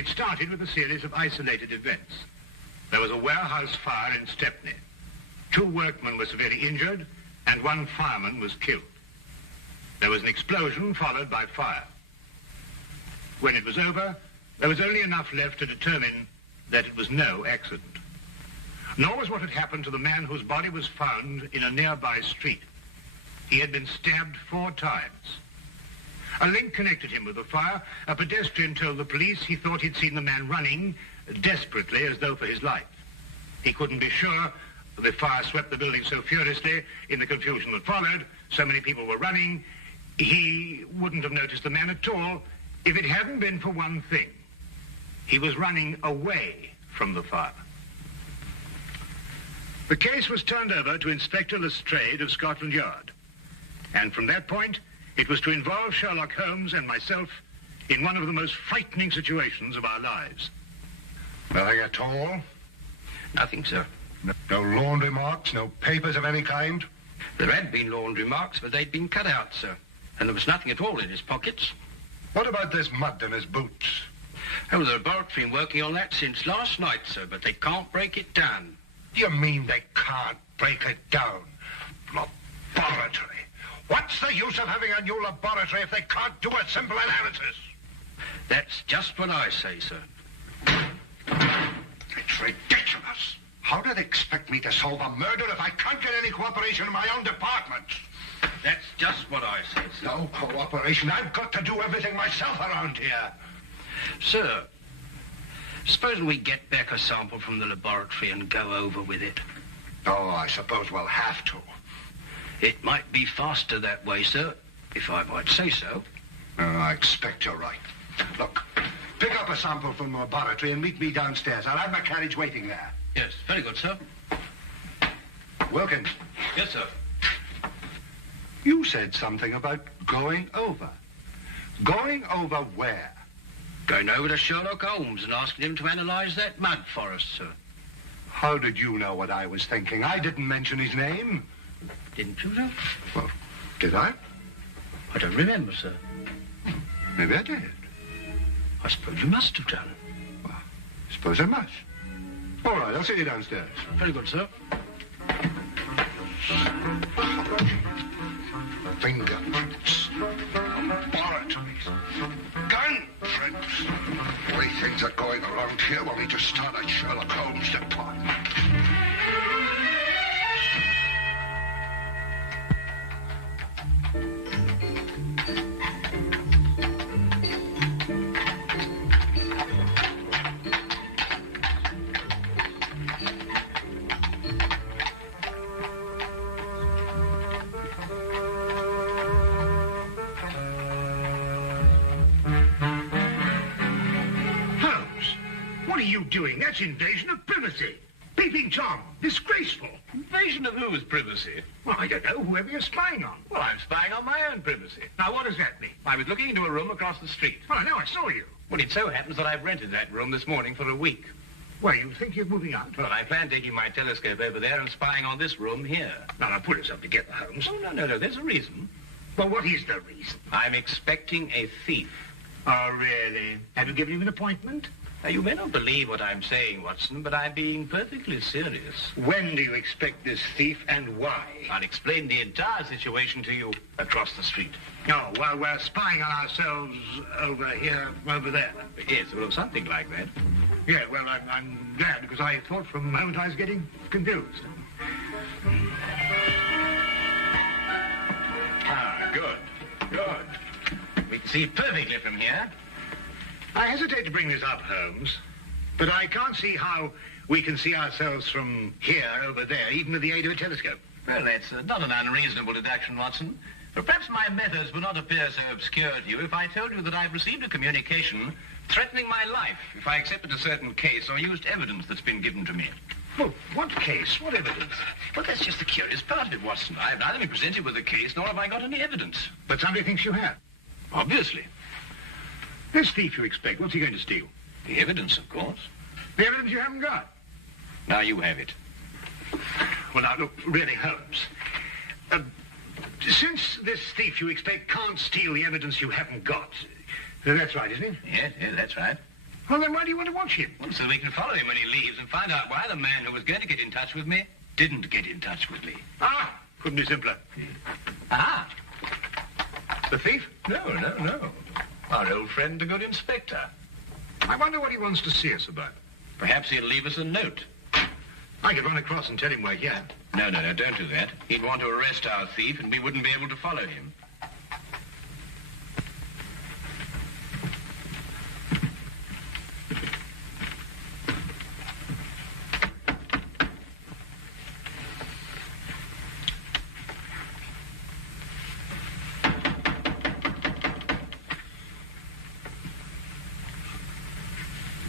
It started with a series of isolated events. There was a warehouse fire in Stepney. 2 workmen were severely injured, and 1 fireman was killed. There was an explosion followed by fire. When it was over, there was only enough left to determine that it was no accident. Nor was what had happened to the man whose body was found in a nearby street. He had been stabbed 4 times. A link connected him with the fire. A pedestrian told the police he thought he'd seen the man running desperately as though for his life. He couldn't be sure. The fire swept the building so furiously in the confusion that followed. So many people were running. He wouldn't have noticed the man at all if it hadn't been for one thing. He was running away from the fire. The case was turned over to Inspector Lestrade of Scotland Yard. And from that point, it was to involve Sherlock Holmes and myself in one of the most frightening situations of our lives. Nothing at all? Nothing, sir. No laundry marks, no papers of any kind? There had been laundry marks, but they'd been cut out, sir. And there was nothing at all in his pockets. What about this mud in his boots? Oh, the laboratory been working on that since last night, sir, but they can't break it down. You mean they can't break it down? Laboratory? What's the use of having a new laboratory if they can't do a simple analysis? That's just what I say, sir. It's ridiculous. How do they expect me to solve a murder if I can't get any cooperation in my own department? That's just what I say, sir. No cooperation. I've got to do everything myself around here. Sir, supposing we get back a sample from the laboratory and go over with it? Oh, I suppose we'll have to. It might be faster that way, sir, if I might say so. I expect you're right. Look, pick up a sample from the laboratory and meet me downstairs. I'll have my carriage waiting there. Yes, very good, sir. Wilkins. Yes, sir. You said something about going over. Going over where? Going over to Sherlock Holmes and asking him to analyze that mud for us, sir. How did you know what I was thinking? I didn't mention his name. Didn't you, sir? Well, did I? I don't remember, sir. Maybe I did. I suppose you must have done. Well, I suppose I must. All right, I'll see you downstairs. Very good, sir. Fingerprints. Laboratories. Gun prints. The way things are going around here, we'll need to start a Sherlock Holmes department. Doing? That's invasion of privacy. Peeping Tom. Disgraceful. Invasion of whose privacy? Well, I don't know. Whoever you're spying on. Well, I'm spying on my own privacy. Now, what does that mean? I was looking into a room across the street. Well, now I saw you. Well, it so happens that I've rented that room this morning for a week. Well, you think you're moving out? Well, I plan taking my telescope over there and spying on this room here. Now, pull yourself together, Holmes. Oh, no. There's a reason. Well, what is the reason? I'm expecting a thief. Oh, really? Have you given him an appointment? Now, you may not believe what I'm saying, Watson, but I'm being perfectly serious. When do you expect this thief and why? I'll explain the entire situation to you across the street. Oh, while we're spying on ourselves over here, over there. Yes, well, something like that. Yeah, well, I'm glad, because I thought for a moment I was getting confused. Ah, good. We can see perfectly from here. I hesitate to bring this up, Holmes, but I can't see how we can see ourselves from here over there, even with the aid of a telescope. Well, that's not an unreasonable deduction, Watson. But perhaps my methods would not appear so obscure to you if I told you that I've received a communication threatening my life if I accepted a certain case or used evidence that's been given to me. Well, what case? What evidence? Well, that's just the curious part of it, Watson. I've neither been presented with a case, nor have I got any evidence. But somebody thinks you have. Obviously. This thief you expect, what's he going to steal? The evidence, of course. The evidence you haven't got? Now you have it. Well, now, look, really, Holmes. Since this thief you expect can't steal the evidence you haven't got, that's right, isn't it? Yes, that's right. Well, then why do you want to watch him? Well, so we can follow him when he leaves and find out why the man who was going to get in touch with me didn't get in touch with me. Ah, couldn't be simpler. Ah. The thief? No. Our old friend, the good inspector. I wonder what he wants to see us about. Perhaps he'll leave us a note. I could run across and tell him we're here. No, don't do that. He'd want to arrest our thief and we wouldn't be able to follow him.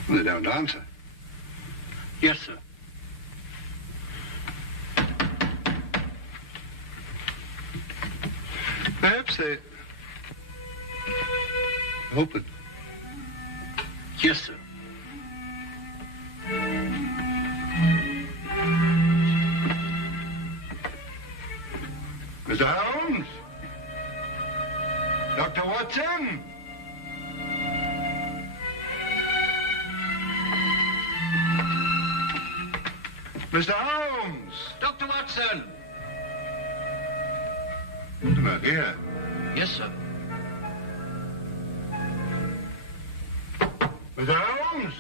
They don't answer. Yes, sir. Perhaps they... Open. Yes, sir. Mr. Holmes? Dr. Watson? Mr. Holmes! Dr. Watson! They're not here. Yes, sir. Mr. Holmes?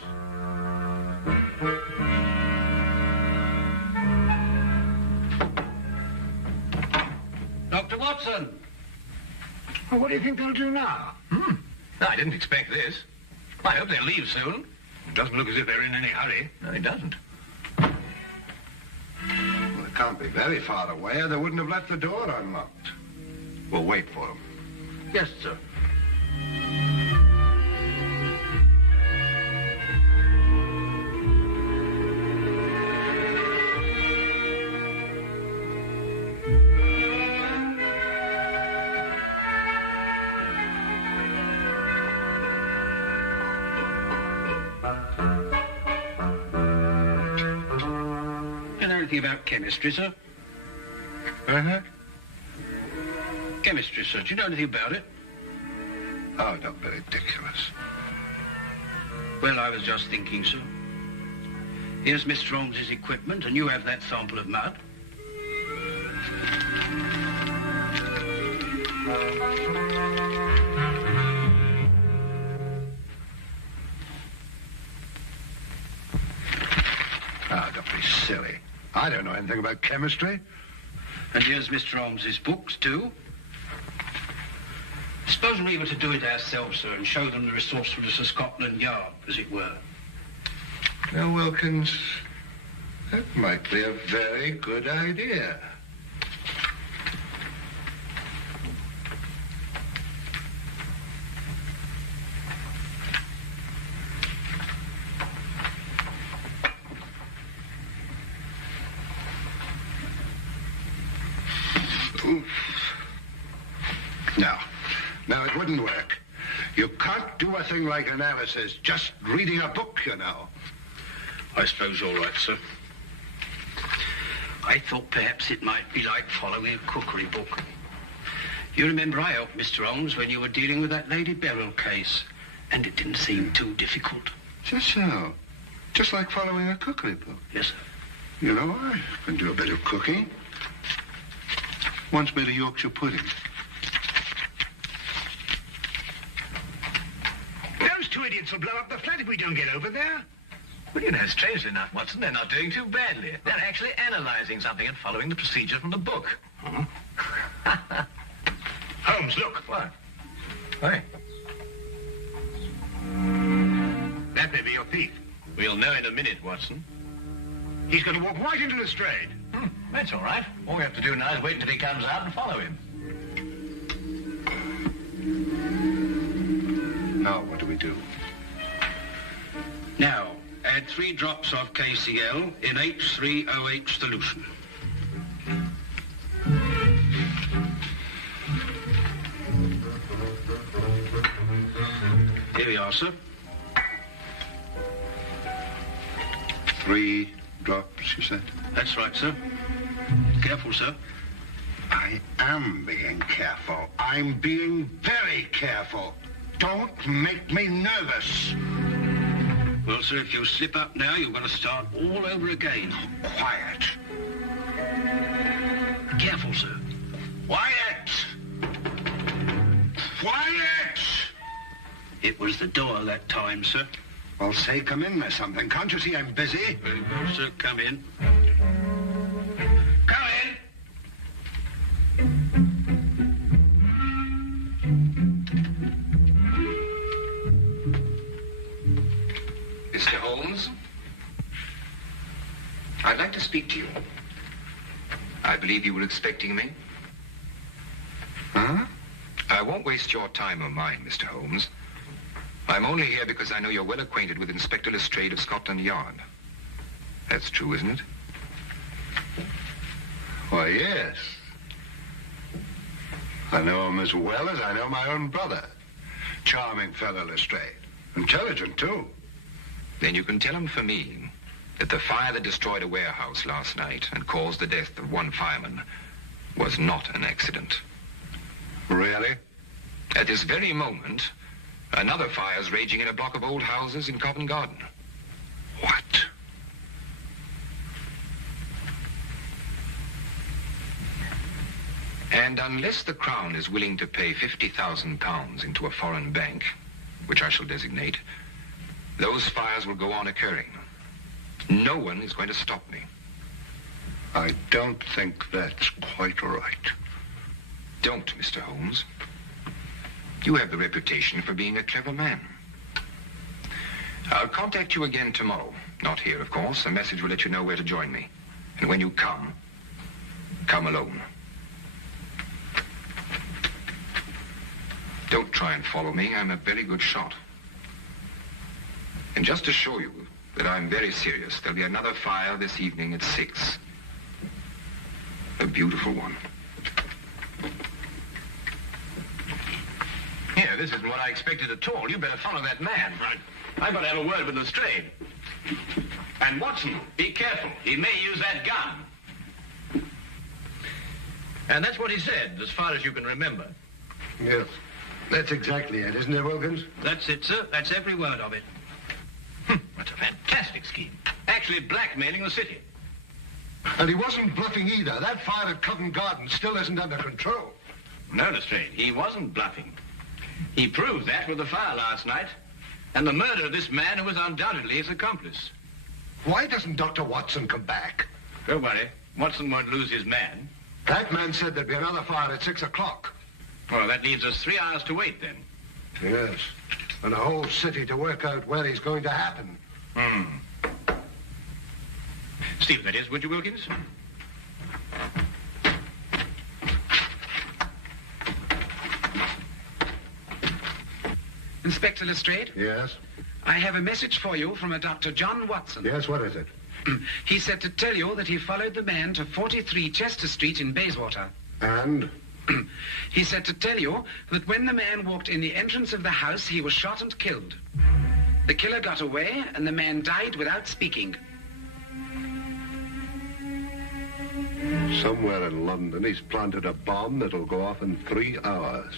Dr. Watson! Well, what do you think they'll do now? No, I didn't expect this. I hope they'll leave soon. It doesn't look as if they're in any hurry. No, it doesn't. Well, they can't be very far away, or they wouldn't have left the door unlocked. We'll wait for them. Yes, sir. You know anything about chemistry, sir? Uh-huh. Chemistry, sir. Do you know anything about it? Oh, don't be ridiculous. Well, I was just thinking, sir. Here's Mr. Holmes's equipment, and you have that sample of mud. Oh, don't be silly. I don't know anything about chemistry. And here's Mr. Holmes's books, too. Suppose we were to do it ourselves, sir, and show them the resourcefulness of Scotland Yard, as it were. Now, Wilkins, that might be a very good idea. Oof. No, it wouldn't work. You can't do a thing like analysis just reading a book, you know. I suppose you're right, sir. I thought perhaps it might be like following a cookery book. You remember I helped Mr. Holmes when you were dealing with that Lady Beryl case, and it didn't seem too difficult. Just so. Just like following a cookery book. Yes, sir. You know, I can do a bit of cooking. Once made a Yorkshire pudding. Those two idiots will blow up the flat if we don't get over there. Well, you know, strangely enough, Watson, they're not doing too badly. They're actually analyzing something and following the procedure from the book. Huh? Holmes, look. What? Why? That may be your thief. We'll know in a minute, Watson. He's going to walk right into the strade. That's all right. All we have to do now is wait till he comes out and follow him. Now, what do we do? Now, add 3 drops of KCl in H3OH solution. Here we are, sir. 3 drops, you said? That's right, sir. Careful, sir. I am being careful. I'm being very careful. Don't make me nervous. Well, sir, if you slip up now, you're going to start all over again. Quiet. Careful, sir. Quiet! Quiet! It was the door that time, sir. Well, say, come in or something. Can't you see I'm busy? Very well, sir. Come in. Come in. Mr. Holmes, I'd like to speak to you. I believe you were expecting me. Huh? I won't waste your time or mine, Mr. Holmes. I'm only here because I know you're well acquainted with Inspector Lestrade of Scotland Yard. That's true, isn't it? Why, yes. I know him as well as I know my own brother. Charming fellow, Lestrade. Intelligent, too. Then you can tell him for me that the fire that destroyed a warehouse last night and caused the death of one fireman was not an accident. Really? At this very moment, another fire is raging in a block of old houses in Covent Garden. What? And unless the Crown is willing to pay £50,000 into a foreign bank, which I shall designate, those fires will go on occurring. No one is going to stop me. I don't think that's quite right. Don't, Mr. Holmes. You have the reputation for being a clever man. I'll contact you again tomorrow. Not here, of course. A message will let you know where to join me. And when you come alone. Don't try and follow me. I'm a very good shot. And just to show you that I'm very serious, there'll be another fire this evening at 6. A beautiful one. Here, this isn't what I expected at all. You better follow that man. Right. I've got to have a word with Lestrade. And Watson, be careful. He may use that gun. And that's what he said, as far as you can remember. Yes. That's exactly it, isn't it, Wilkins? That's it, sir. That's every word of it. That's a fantastic scheme. Actually blackmailing the city. And he wasn't bluffing either. That fire at Covent Garden still isn't under control. No, Lestrade, he wasn't bluffing. He proved that with the fire last night and the murder of this man who was undoubtedly his accomplice. Why doesn't Dr. Watson come back? Don't worry. Watson won't lose his man. That man said there'd be another fire at 6 o'clock. Well, that leaves us 3 hours to wait then. Yes. And a whole city to work out where he's going to happen. Steve, that is, would you, Wilkins? Inspector Lestrade, Yes? I have a message for you from a Dr. John Watson. Yes, what is it? He said to tell you that he followed the man to 43 Chester Street in Bayswater. And? He said to tell you that when the man walked in the entrance of the house, he was shot and killed. The killer got away, and the man died without speaking. Somewhere in London, he's planted a bomb that'll go off in 3 hours.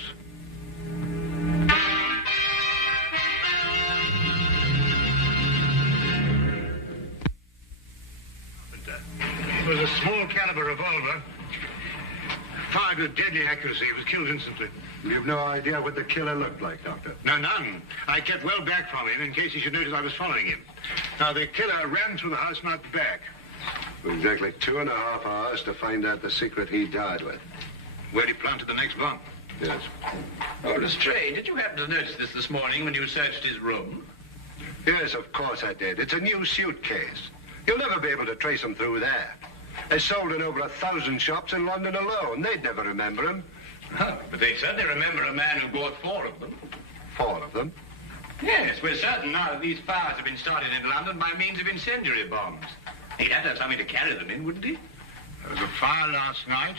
It was a small caliber revolver. Fired with deadly accuracy. He was killed instantly. You've no idea what the killer looked like, Doctor? No, none. I kept well back from him in case he should notice I was following him. Now, the killer ran through the house and out the back. Exactly 2.5 hours to find out the secret he died with. Where he planted the next bomb. Yes. Oh, Lestrade, did you happen to notice this morning when you searched his room? Yes, of course I did. It's a new suitcase. You'll never be able to trace him through there. They sold in over 1,000 shops in London alone. They'd never remember him. Oh, but they certainly remember a man who bought 4 of them. 4 of them? Yes, we're certain now that these fires have been started in London by means of incendiary bombs. He'd have to have something to carry them in, wouldn't he? There was a fire last night,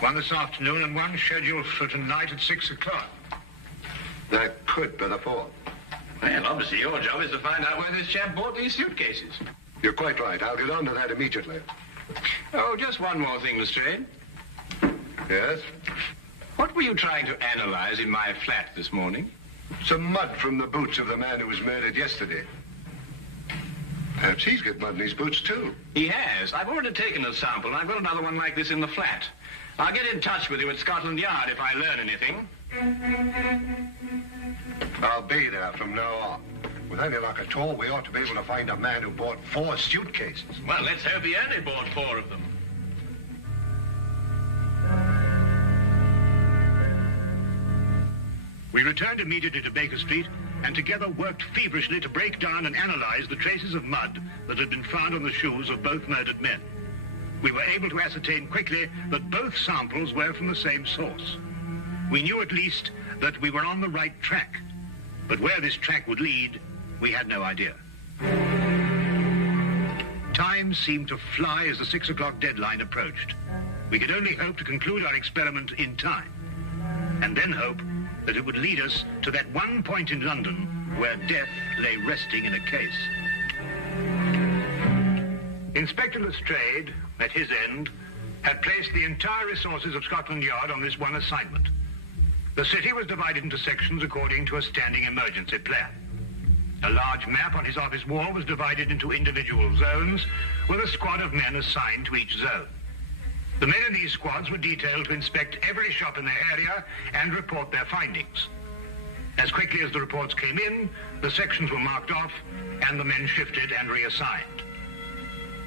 one this afternoon, and one scheduled for tonight at 6 o'clock. That could be the 4th. Well, obviously your job is to find out where this chap bought these suitcases. You're quite right. I'll get on to that immediately. Oh, just one more thing, Lestrade. Yes? What were you trying to analyze in my flat this morning? Some mud from the boots of the man who was murdered yesterday. Perhaps he's got mud in his boots, too. He has. I've already taken a sample, and I've got another one like this in the flat. I'll get in touch with you at Scotland Yard if I learn anything. I'll be there from now on. With any luck at all, we ought to be able to find a man who bought 4 suitcases. Well, let's hope he only bought 4 of them. We returned immediately to Baker Street and together worked feverishly to break down and analyze the traces of mud that had been found on the shoes of both murdered men. We were able to ascertain quickly that both samples were from the same source. We knew at least that we were on the right track, but where this track would lead, we had no idea. Time seemed to fly as the 6 o'clock deadline approached. We could only hope to conclude our experiment in time, and then hope that it would lead us to that one point in London where death lay resting in a case. Inspector Lestrade, at his end, had placed the entire resources of Scotland Yard on this one assignment. The city was divided into sections according to a standing emergency plan. A large map on his office wall was divided into individual zones, with a squad of men assigned to each zone. The men in these squads were detailed to inspect every shop in their area and report their findings. As quickly as the reports came in, the sections were marked off and the men shifted and reassigned.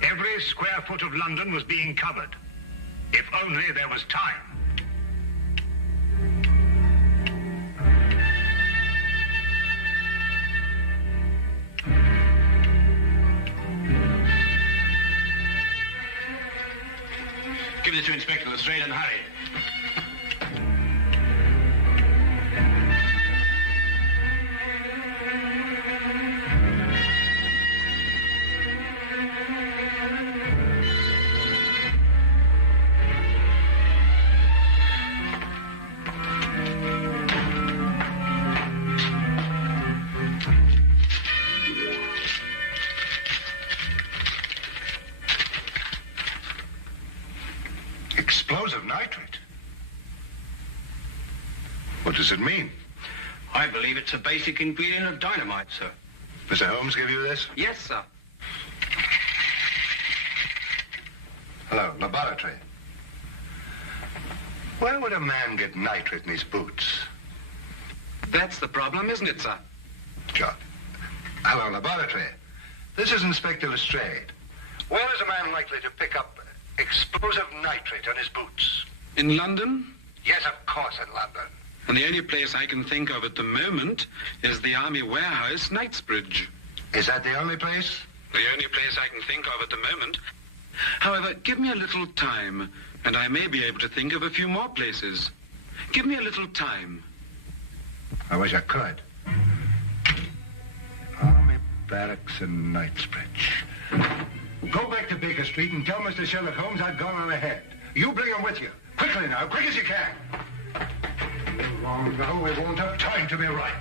Every square foot of London was being covered. If only there was time. Give this to Inspector Lestrade and hurry. Explosive nitrate? What does it mean? I believe it's a basic ingredient of dynamite, sir. Mr. Holmes give you this? Yes, sir. Hello, laboratory. Where would a man get nitrate in his boots? That's the problem, isn't it, sir? Sure. Hello, laboratory. This is Inspector Lestrade. Where is a man likely to pick up explosive nitrate on his boots? In London? Yes, of course, in London. And the only place I can think of at the moment is the Army Warehouse, Knightsbridge. Is that the only place? The only place I can think of at the moment. However, give me a little time, and I may be able to think of a few more places. Give me a little time. I wish I could. Army Barracks in Knightsbridge. Go back to Baker Street and tell Mr. Sherlock Holmes I've gone on ahead. You bring him with you. Quickly now, quick as you can. Long ago, we won't have time to be right.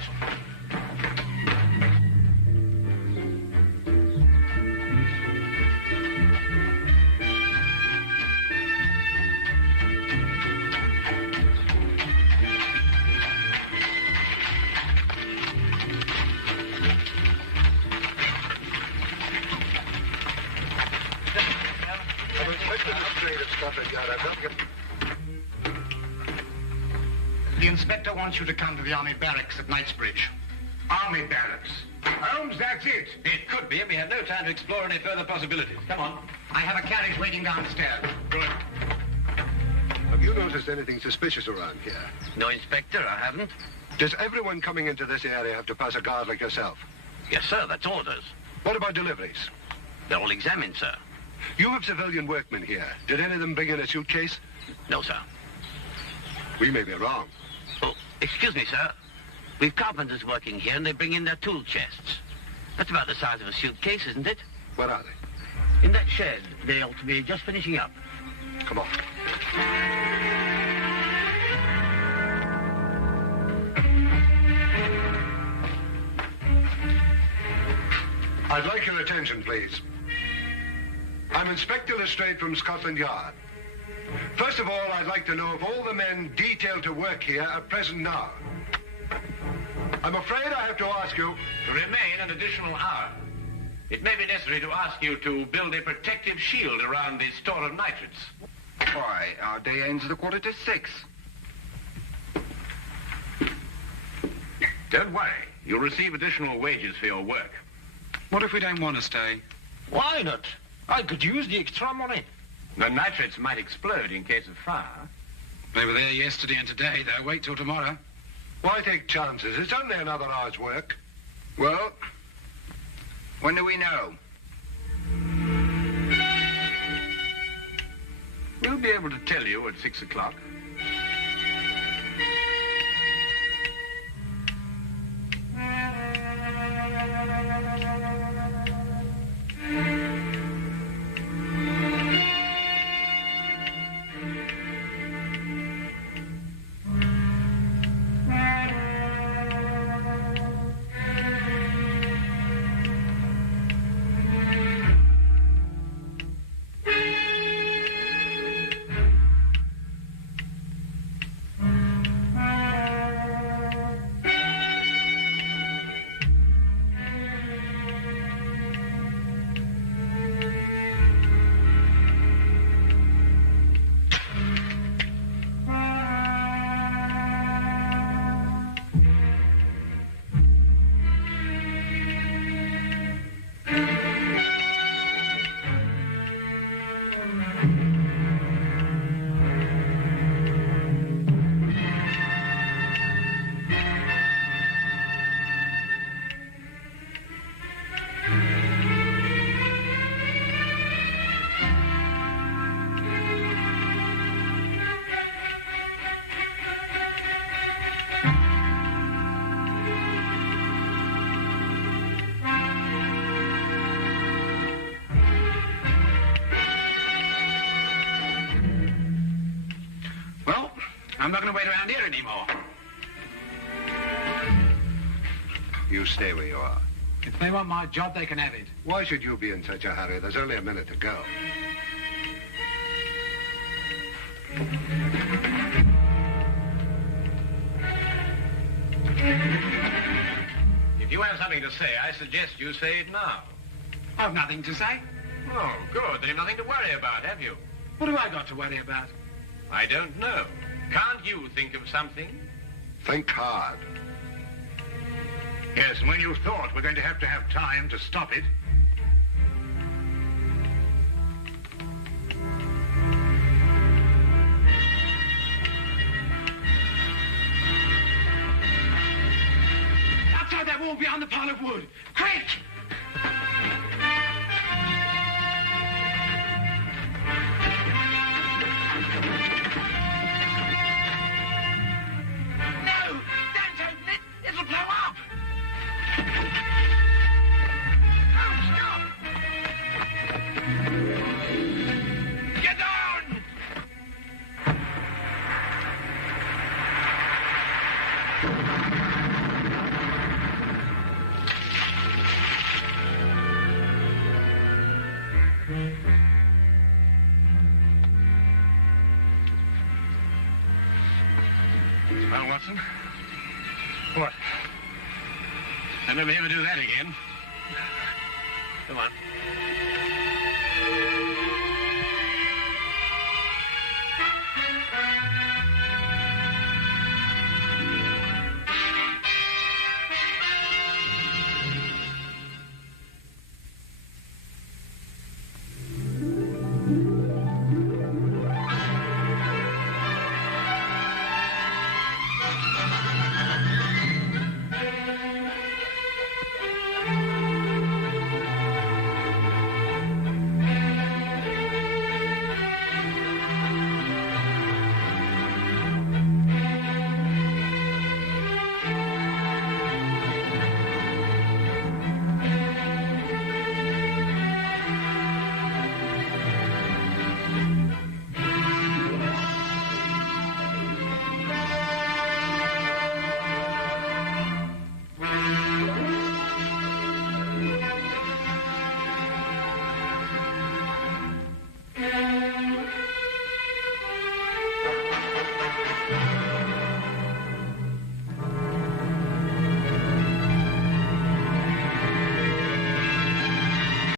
I've inspected the street of Scotland Yard. I've not get... The inspector wants you to come to the Army Barracks at Knightsbridge. Army Barracks? Holmes, that's it. It could be if we had no time to explore any further possibilities. Come on. I have a carriage waiting downstairs. Good. Have you noticed anything suspicious around here? No, Inspector, I haven't. Does everyone coming into this area have to pass a guard like yourself? Yes, sir, that's orders. What about deliveries? They're all examined, sir. You have civilian workmen here. Did any of them bring in a suitcase? No, sir. We may be wrong. Oh, excuse me, sir. We've carpenters working here, and they bring in their tool chests. That's about the size of a suitcase, isn't it? Where are they? In that shed. They ought to be just finishing up. Come on. I'd like your attention, please. I'm Inspector Lestrade from Scotland Yard. First of all, I'd like to know if all the men detailed to work here are present now. I'm afraid I have to ask you... To remain an additional hour. It may be necessary to ask you to build a protective shield around the store of nitrates. Why, our day ends at 5:45. Don't worry. You'll receive additional wages for your work. What if we don't want to stay? Why not? I could use the extra money. The nitrates might explode in case of fire. They were there yesterday and today. They'll wait till tomorrow. Why take chances? It's only another hour's work. Well, when do we know? We'll be able to tell you at 6 o'clock. I'm not going to wait around here anymore. You stay where you are. If they want my job, they can have it. Why should you be in such a hurry? There's only a minute to go. If you have something to say, I suggest you say it now. I've nothing to say. Oh, good. Then you've nothing to worry about, have you? What have I got to worry about? I don't know. Can't you think of something? Think hard. Yes, and when you thought we're going to have time to stop it, outside that wall behind the pile of wood. Quick! No! Don't open it! It'll blow up! Oh, stop! Get down! Well, Watson? What? I'll never ever do that again. Come on.